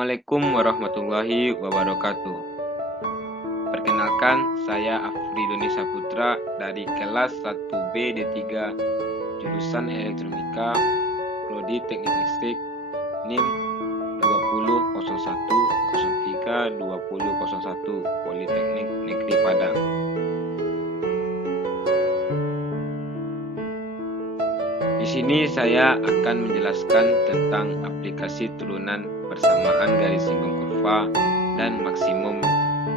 Assalamualaikum warahmatullahi wabarakatuh. Perkenalkan, saya Afri Doni Saputra dari kelas 1B D3 jurusan Elektronika Prodi Teknik Listrik NIM 2001032001 Politeknik Negeri Padang. Di sini saya akan menjelaskan tentang aplikasi turunan persamaan garis singgung kurva dan maksimum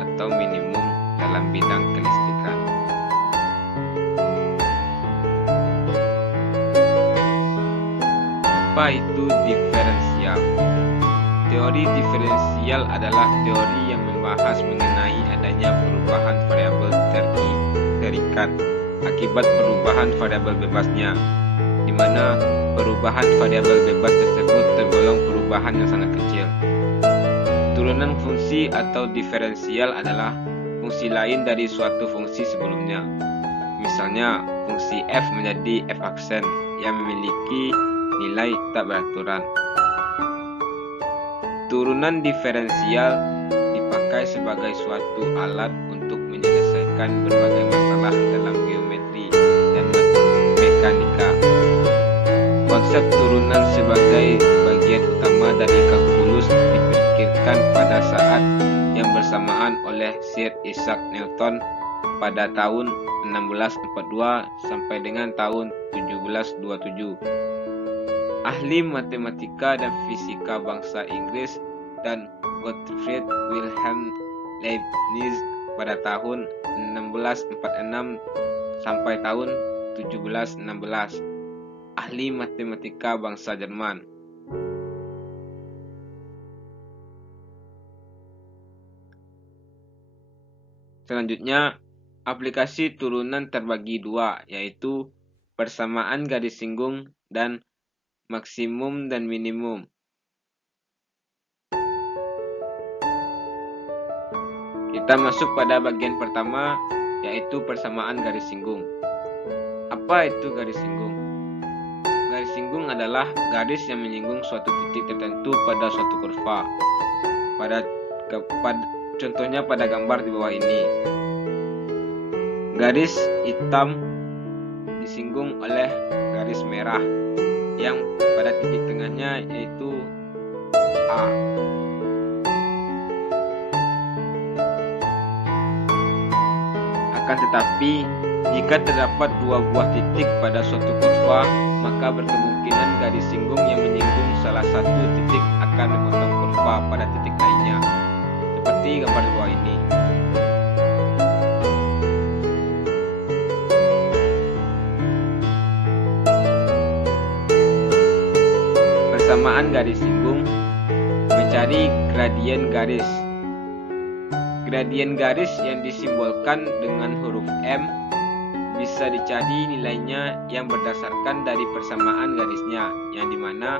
atau minimum dalam bidang kelistrikan. Apa itu diferensial? Teori diferensial adalah teori yang membahas mengenai adanya perubahan variabel terikat akibat perubahan variabel bebasnya, di mana perubahan variabel bebas tersebut tergolong perubahan yang sangat kecil. Turunan fungsi atau diferensial adalah fungsi lain dari suatu fungsi sebelumnya. Misalnya, fungsi f menjadi f aksen yang memiliki nilai tak beraturan. Turunan diferensial dipakai sebagai suatu alat untuk menyelesaikan berbagai masalah dalam geometri dan mekanika. Konsep turunan sebagai bagian utama dari kalkulus dipikirkan pada saat yang bersamaan oleh Sir Isaac Newton pada tahun 1642 sampai dengan tahun 1727. Ahli matematika dan fisika bangsa Inggris dan Gottfried Wilhelm Leibniz pada tahun 1646 sampai tahun 1716. Ahli matematika bangsa Jerman. Selanjutnya, aplikasi turunan terbagi dua, yaitu persamaan garis singgung dan maksimum dan minimum. Kita masuk pada bagian pertama, yaitu persamaan garis singgung. Apa itu garis singgung? Garis singgung adalah garis yang menyinggung suatu titik tertentu pada suatu kurva. Contohnya pada gambar di bawah ini. Garis hitam disinggung oleh garis merah yang pada titik tengahnya yaitu A. Akan tetapi, jika terdapat dua buah titik pada suatu kurva, maka berkemungkinan garis singgung yang menyinggung salah satu titik akan memotong kurva pada titik lainnya, seperti gambar di bawah ini. Persamaan garis singgung, mencari gradien garis. Gradien garis yang disimbolkan dengan huruf M bisa dicari nilainya yang berdasarkan dari persamaan garisnya, yang dimana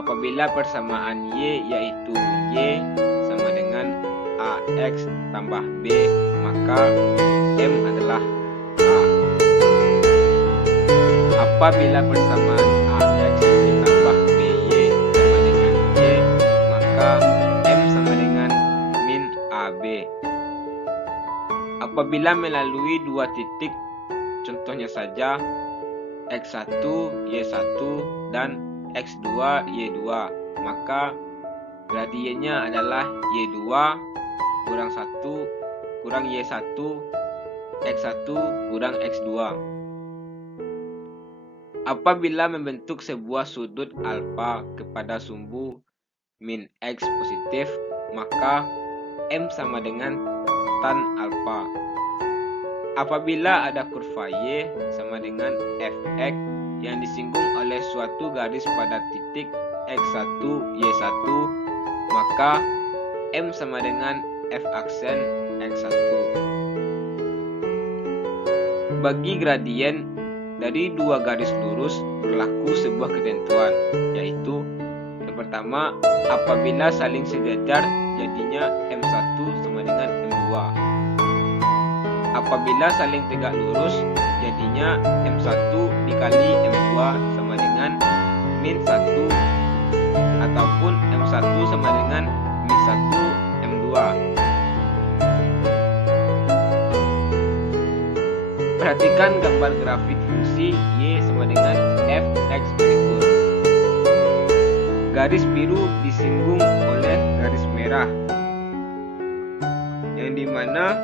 apabila persamaan Y yaitu Y sama dengan AX tambah B, maka M adalah A. Apabila persamaan AX ditambah BY sama dengan Y, maka M sama dengan min AB. Apabila melalui dua titik, contohnya saja X1, Y1 dan X2, Y2, maka gradiennya adalah Y2 kurang 1 kurang Y1, X1 kurang X2. Apabila membentuk sebuah sudut alfa kepada sumbu min X positif, maka M sama dengan tan alfa. Apabila ada kurva Y sama dengan Fx yang disinggung oleh suatu garis pada titik X1, Y1, maka M sama dengan F aksen X1. Bagi gradien dari dua garis lurus berlaku sebuah ketentuan, yaitu yang pertama, apabila saling sejajar jadinya M1 sama dengan M2. Apabila saling tegak lurus, jadinya M1 dikali M2 sama dengan min 1, ataupun M1 M1 sama dengan min 1 M2. Perhatikan gambar grafik fungsi Y sama dengan fx berikut. Garis biru disinggung oleh garis merah, yang dimana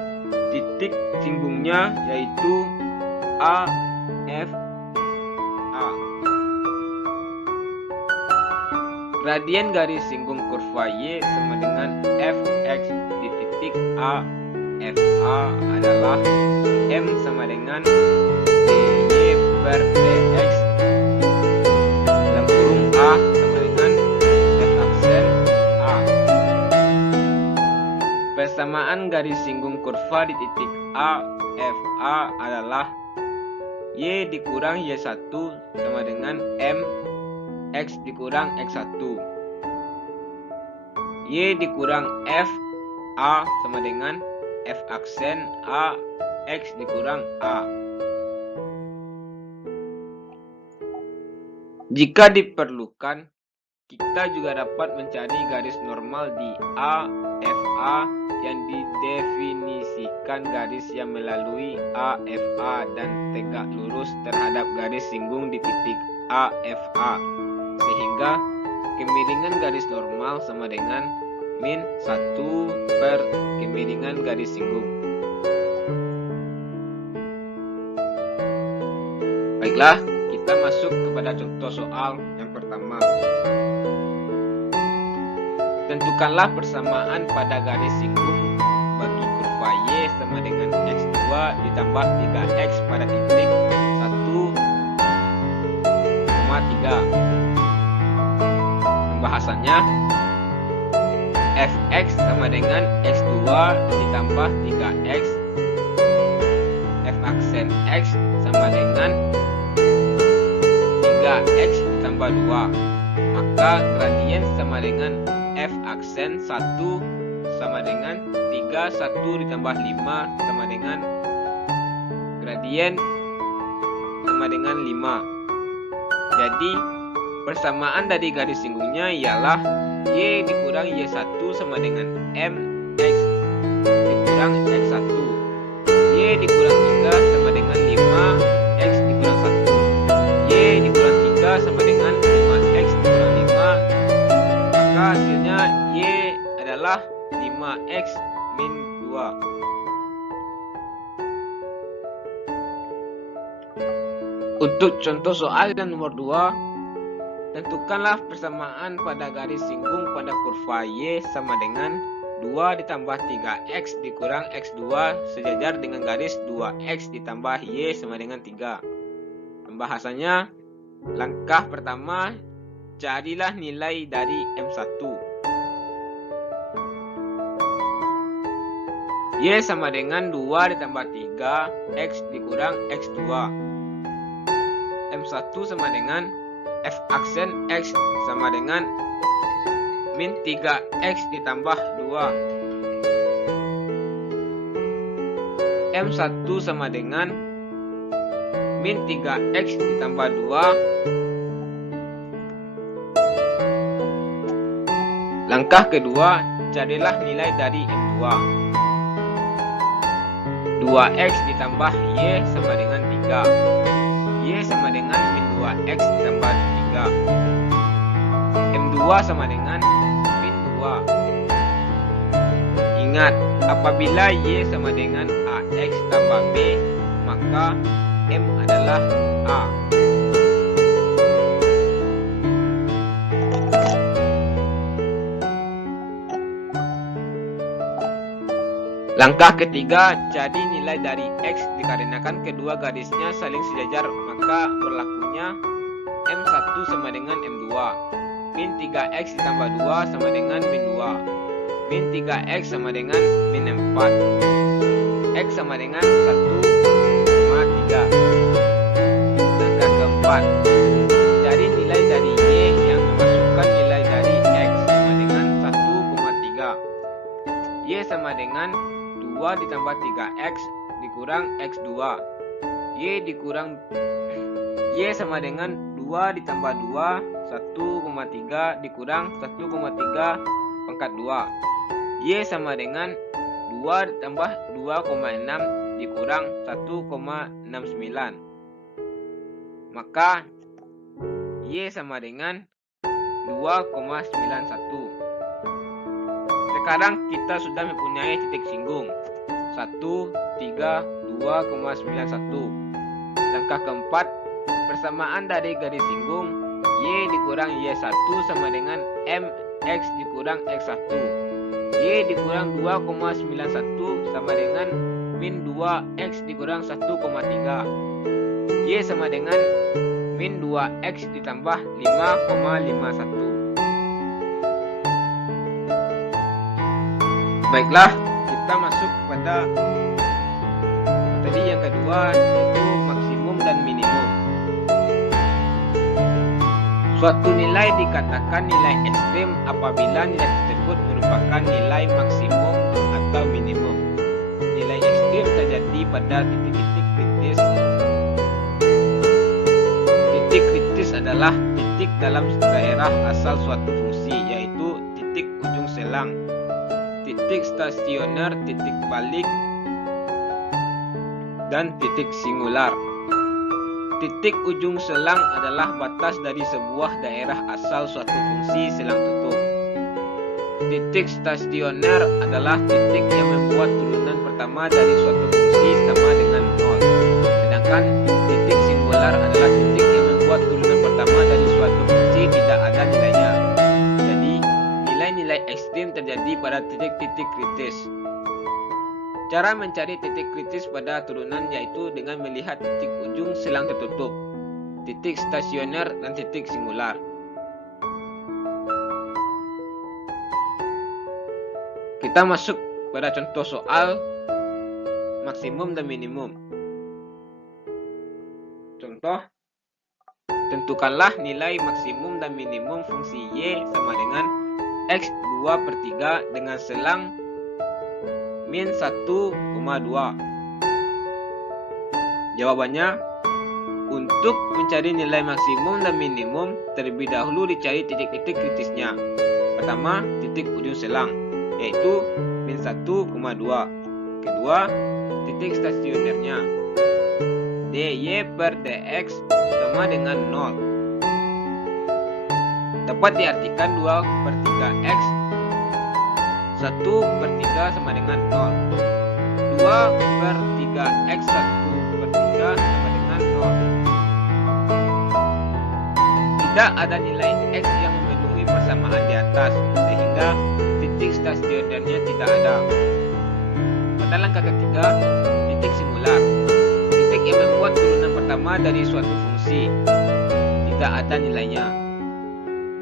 titik singgungnya yaitu A, F, A. Gradien garis singgung kurva Y sama dengan fx di titik A, FA adalah M sama dengan dy per dx dalam kurung A sama dengan f aksen A. Persamaan garis singgung kurva di titik A, FA adalah Y dikurang Y1 sama dengan M X dikurang X1. Y dikurang F A sama dengan F aksen A X dikurang A. Jika diperlukan, kita juga dapat mencari garis normal di A, FA yang didefinisikan garis yang melalui A, FA dan tegak lurus terhadap garis singgung di titik A, FA. Sehingga kemiringan garis normal sama dengan min 1 per kemiringan garis singgung. Baiklah, kita masuk kepada contoh soal yang pertama. Tentukanlah persamaan pada garis singgung bagi kurva Y sama dengan X2 ditambah 3X pada titik 1,3. Pembahasannya, fx sama dengan x2 ditambah 3x, f aksen x sama dengan 3x ditambah 2. Maka gradien sama dengan f aksen 1 sama dengan 3, 1 ditambah 5 sama dengan gradien sama dengan 5. Jadi persamaan dari garis singgungnya ialah Y dikurang Y1 sama dengan MX dikurang X1. Y dikurang 3 sama dengan 5X dikurang 1. Y dikurang 3 sama dengan 5X dikurang 5. Maka hasilnya Y adalah 5X min 2. Untuk contoh soal yang nomor 2, tentukanlah persamaan pada garis singgung pada kurva Y sama dengan 2 ditambah 3X dikurang X2 sejajar dengan garis 2X ditambah Y sama dengan 3. Pembahasannya, langkah pertama, carilah nilai dari M1. Y sama dengan 2 ditambah 3X dikurang X2. M1 sama dengan F aksen X sama dengan min 3X ditambah 2. M1 sama dengan min 3X ditambah 2. Langkah kedua, carilah nilai dari M2. 2X ditambah Y sama dengan 3. Y sama dengan min 2X ditambah 3. M2 sama dengan min 2. Ingat, apabila Y sama dengan AX tambah B, maka M adalah A. Langkah ketiga, cari nilai dari X dikarenakan kedua garisnya saling sejajar, maka berlakunya M1 sama dengan M2. Min 3X ditambah 2 sama dengan min 2. Min 3X sama dengan min 4. X sama dengan 1,3. Langkah keempat, cari nilai dari Y yang memasukkan nilai dari X sama dengan 1,3. Y sama dengan 2 ditambah 3X dikurang X2. Y sama dengan 2 ditambah 2 1,3 dikurang 1,3 pangkat 2. Y sama dengan 2 ditambah 2,6 dikurang 1,69. Maka Y sama dengan 2,91. Sekarang kita sudah mempunyai titik singgung 1, 3, 2,91. Langkah keempat, persamaan dari garis singgung Y dikurang Y1 sama dengan MX dikurang X1. Y dikurang 2,91 sama dengan min 2X dikurang 1,3. Y sama dengan min 2X ditambah 5,51. Baiklah, kita masuk pada materi yang kedua, yaitu maksimum dan minimum. Suatu nilai dikatakan nilai ekstrim apabila nilai tersebut merupakan nilai maksimum atau minimum. Nilai ekstrim terjadi pada titik-titik kritis. Titik kritis adalah titik dalam daerah asal suatu fungsi, yaitu titik ujung selang, titik stasioner, titik balik, dan titik singular. Titik ujung selang adalah batas dari sebuah daerah asal suatu fungsi selang tutup. Titik stasioner adalah titik yang membuat turunan pertama dari suatu fungsi sama dengan 0. Sedangkan titik singular adalah titik yang membuat turunan pertama dari suatu fungsi tidak ada nilainya. Jadi, nilai-nilai ekstrim terjadi pada titik-titik kritis. Cara mencari titik kritis pada turunan yaitu dengan melihat titik ujung selang tertutup, titik stasioner, dan titik singular. Kita masuk pada contoh soal maksimum dan minimum. Contoh, tentukanlah nilai maksimum dan minimum fungsi Y sama dengan X2/3 dengan selang min 1,2. Jawabannya, untuk mencari nilai maksimum dan minimum, terlebih dahulu dicari titik-titik kritisnya. Pertama, titik ujung selang, yaitu min 1,2. Kedua, titik stasionernya, dy/dx sama dengan 0. Dapat diartikan 2/3x 1/3 sama dengan 0. 2/3x 1/3 sama dengan 0. Tidak ada nilai x yang memenuhi persamaan di atas, sehingga titik stasionernya tidak ada. Pada langkah ketiga, titik singular, titik yang membuat turunan pertama dari suatu fungsi, tidak ada nilainya.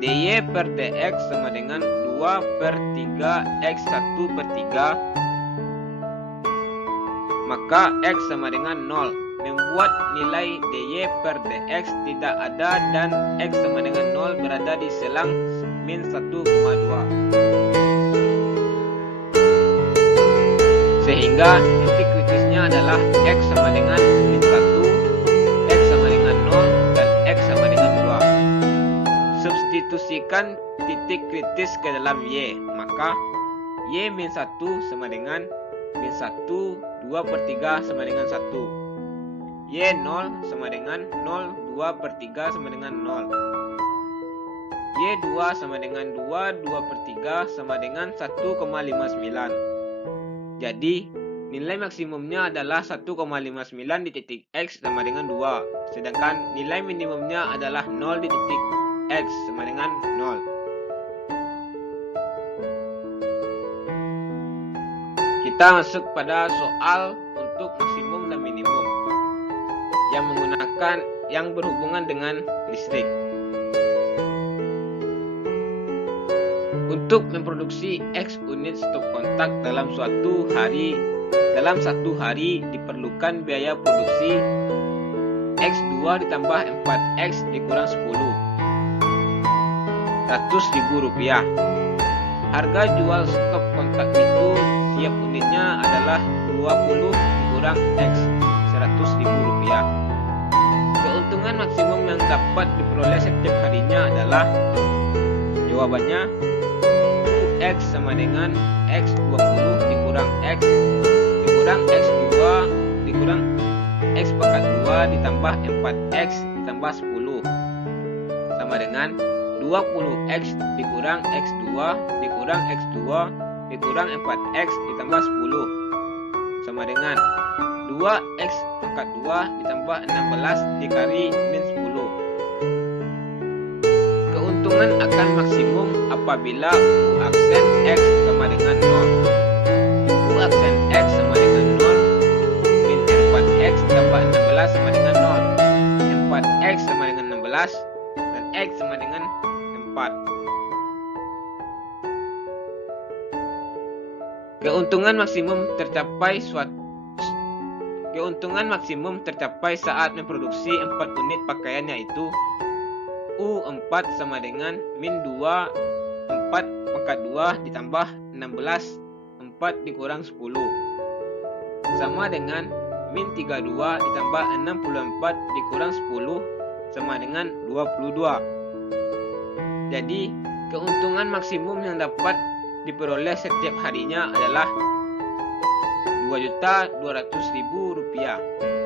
dy/dx sama dengan 2/3x 1/3, maka x sama dengan 0, membuat nilai dy/dx tidak ada dan x sama dengan 0 berada di selang min 1,2. Sehingga titik kritisnya adalah x sama dengan min 1, x sama dengan 0, dan x sama dengan 2. Substitusikan titik kritis ke dalam Y, maka Y min 1 sama dengan min 1 2/3 sama dengan 1. Y0 sama dengan 0 2/3 sama dengan 0. Y2 sama dengan 2 2/3 sama dengan 1,59. Jadi, nilai maksimumnya adalah 1,59 di titik X sama dengan 2. Sedangkan nilai minimumnya adalah 0 di titik X sama dengan 0. Kita masuk pada soal untuk maksimum dan minimum yang berhubungan dengan listrik. Untuk memproduksi X unit stok kontak dalam satu hari diperlukan biaya produksi X2 ditambah 4X dikurang 10, Rp100.000. Harga jual stok kontak itu tiap unitnya adalah 20 dikurang X, Rp100.000. Keuntungan maksimum yang dapat diperoleh setiap harinya adalah, jawabannya X sama dengan X20 dikurang X dikurang X2 dikurang X pangkat 2 ditambah 4X ditambah 10 sama dengan 20X dikurang X2 dikurang X2 dikurang 4X ditambah 10 sama dengan 2X pangkat 2 ditambah 16 dikali min 10. Keuntungan akan maksimum apabila U aksen X sama dengan 0. U aksen X sama dengan 0 min 4X tambah 16 sama dengan 0. 4X sama dengan 16 dan X sama dengan 4. Keuntungan maksimum tercapai saat memproduksi 4 unit pakaian, yaitu U4 sama dengan min 2 4 pangkat 2 ditambah 16 4 dikurang 10 sama dengan min 32 ditambah 64 dikurang 10 sama dengan 22. Jadi keuntungan maksimum yang dapat diperoleh setiap harinya adalah Rp2.200.000.